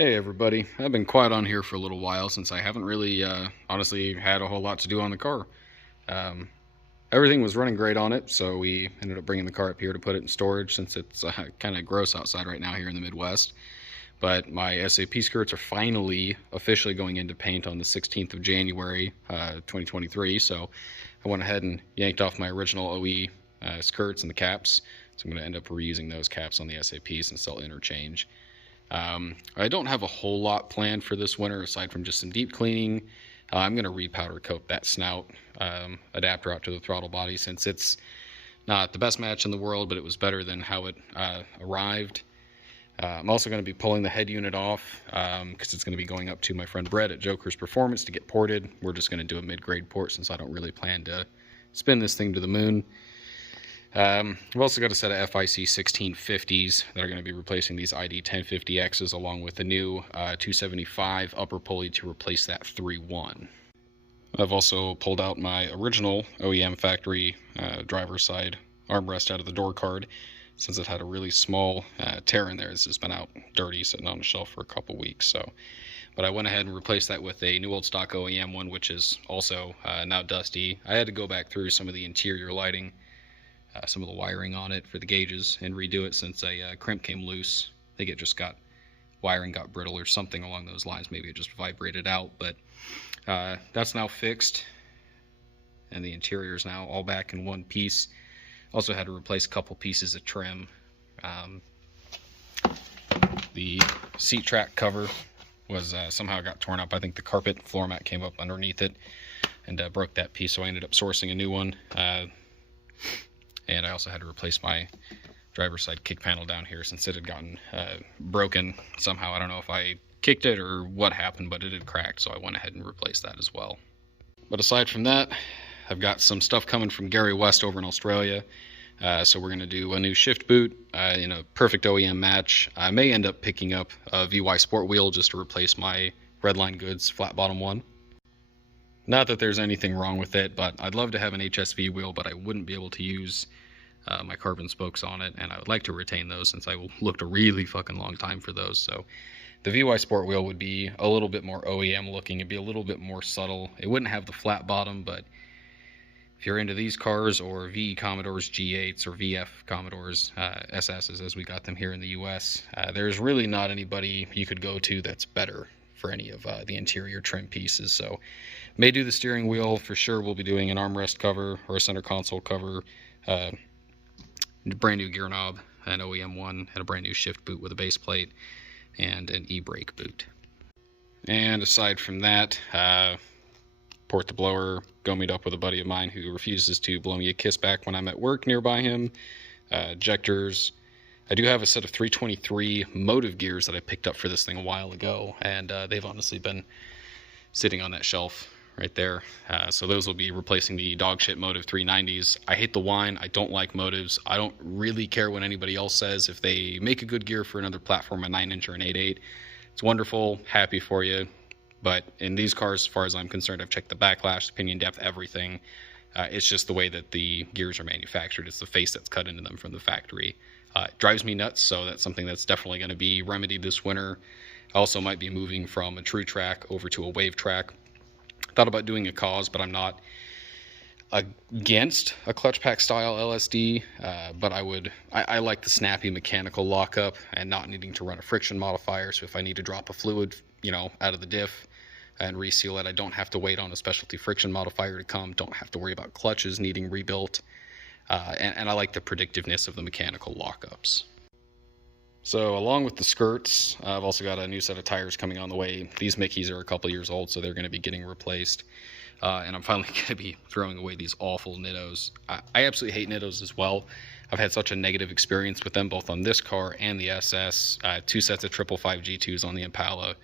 Hey everybody, I've been quiet on here for a little while since I haven't really honestly had a whole lot to do on the car. Um, Everything was running great on it, so we ended up bringing the car up here to put it in storage since it's kind of gross outside right now here in the Midwest. But my SAP skirts are finally officially going into paint on the 16th of January 2023, so I went ahead and yanked off my original OE skirts and the caps, so I'm going to end up reusing those caps on the SAP since they'll interchange. I don't have a whole lot planned for this winter aside from just some deep cleaning. I'm going to repowder coat that snout adapter out to the throttle body since it's not the best match in the world, but it was better than how it arrived. I'm also going to be pulling the head unit off because it's going to be going up to my friend Brett at Joker's Performance to get ported. We're just going to do a mid-grade port since I don't really plan to spin this thing to the moon. We've also got a set of FIC 1650s that are going to be replacing these ID 1050Xs along with the new 275 upper pulley to replace that 3.1. I've also pulled out my original OEM factory driver's side armrest out of the door card since it had a really small tear in there. It's just been out dirty sitting on a shelf for a couple weeks. But I went ahead and replaced that with a new old stock OEM one, which is also now dusty. I had to go back through some of the interior lighting, some of the wiring on it for the gauges, and redo it since a crimp came loose. I think it just wiring got brittle or something along those lines. Maybe it just vibrated out, but that's now fixed, and the interior is now all back in one piece. Also had to replace a couple pieces of trim. The seat track cover was somehow got torn up. I think the carpet floor mat came up underneath it and broke that piece, so I ended up sourcing a new one. And I also had to replace my driver's side kick panel down here since it had gotten broken somehow. I don't know if I kicked it or what happened, but it had cracked, so I went ahead and replaced that as well. But aside from that, I've got some stuff coming from Gary West over in Australia. So we're going to do a new shift boot in a perfect OEM match. I may end up picking up a VY Sport wheel just to replace my Redline Goods flat bottom one. Not that there's anything wrong with it, but I'd love to have an HSV wheel, but I wouldn't be able to use my carbon spokes on it, and I would like to retain those since I looked a really fucking long time for those. So the VY Sport wheel would be a little bit more OEM looking. It'd be a little bit more subtle. It wouldn't have the flat bottom, but if you're into these cars or VE Commodores G8s or VF Commodores SSs as we got them here in the US, there's really not anybody you could go to that's better for any of the interior trim pieces. So may do the steering wheel for sure. We'll be doing an armrest cover or a center console cover, brand new gear knob, an OEM one, and a brand new shift boot with a base plate and an e-brake boot. And aside from that, port the blower, go meet up with a buddy of mine who refuses to blow me a kiss back when I'm at work nearby him. Ejectors. I do have a set of 323 motive gears that I picked up for this thing a while ago, and they've honestly been sitting on that shelf right there. So those will be replacing the dog shit motive 390s. I hate the whine. I don't like motives. I don't really care what anybody else says. If they make a good gear for another platform, a 9-inch or an 8.8, it's wonderful, happy for you. But in these cars, as far as I'm concerned, I've checked the backlash, the pinion depth, everything. It's just the way that the gears are manufactured. It's the face that's cut into them from the factory. It drives me nuts, so that's something that's definitely going to be remedied this winter. I also might be moving from a true track over to a wave track. Thought about doing a cause, but I'm not against a clutch pack style LSD, but I like the snappy mechanical lockup and not needing to run a friction modifier. So if I need to drop a fluid, out of the diff and reseal it, I don't have to wait on a specialty friction modifier to come, don't have to worry about clutches needing rebuilt, and I like the predictiveness of the mechanical lockups. So along with the skirts, I've also got a new set of tires coming on the way. These Mickeys are a couple years old, so they're going to be getting replaced. And I'm finally going to be throwing away these awful Nittos. I absolutely hate Nittos as well. I've had such a negative experience with them, both on this car and the SS. 2 sets of 555 G2s on the Impala,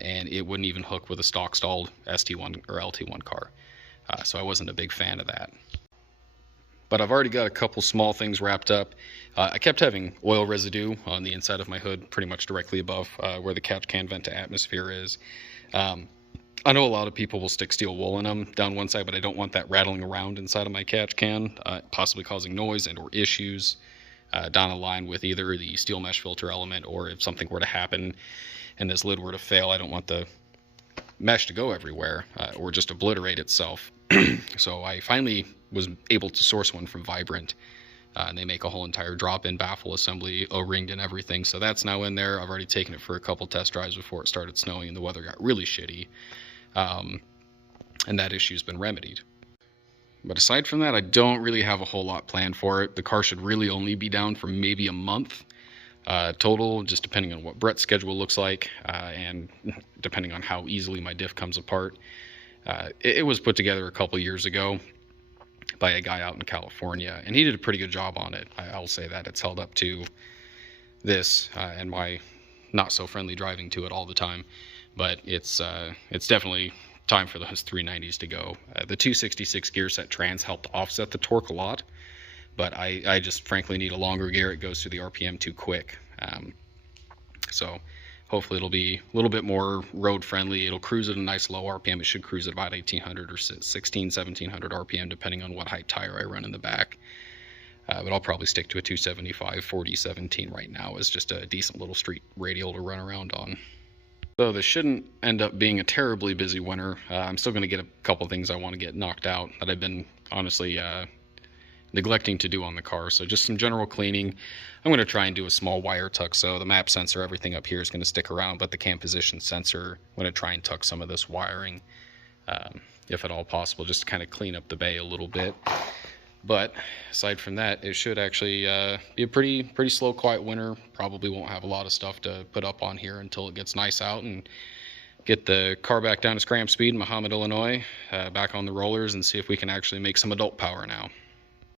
and it wouldn't even hook with a stock stalled ST1 or LT1 car. So I wasn't a big fan of that. But I've already got a couple small things wrapped up. I kept having oil residue on the inside of my hood, pretty much directly above where the catch can vent to atmosphere is. I know a lot of people will stick steel wool in them down one side, but I don't want that rattling around inside of my catch can, possibly causing noise and or issues. down the line with either the steel mesh filter element, or if something were to happen and this lid were to fail, I don't want the mesh to go everywhere or just obliterate itself. So I finally was able to source one from Vibrant, and they make a whole entire drop-in baffle assembly, O-ringed and everything. So that's now in there. I've already taken it for a couple test drives before it started snowing and the weather got really shitty, and that issue's been remedied. But aside from that, I don't really have a whole lot planned for it. The car should really only be down for maybe a month total, just depending on what Brett's schedule looks like, and depending on how easily my diff comes apart. It was put together a couple years ago by a guy out in California, and he did a pretty good job on it. I'll say that. It's held up to this and my not so friendly driving to it all the time, but it's definitely time for those 390s to go. The 266 gear set trans helped offset the torque a lot, but I just frankly need a longer gear. It goes through the RPM too quick. So hopefully it'll be a little bit more road friendly. It'll cruise at a nice low RPM. It should cruise at about 1800 or 1700 RPM, depending on what height tire I run in the back. But I'll probably stick to a 275 4017 right now as just a decent little street radial to run around on. So this shouldn't end up being a terribly busy winter. I'm still going to get a couple things I want to get knocked out that I've been honestly neglecting to do on the car. So just some general cleaning. I'm going to try and do a small wire tuck. So the map sensor, everything up here is going to stick around, but the cam position sensor, I'm going to try and tuck some of this wiring, if at all possible, just to kind of clean up the bay a little bit. But aside from that, it should actually be a pretty slow, quiet winter. Probably won't have a lot of stuff to put up on here until it gets nice out and get the car back down to scram speed in Muhammad, Illinois, back on the rollers, and see if we can actually make some adult power now.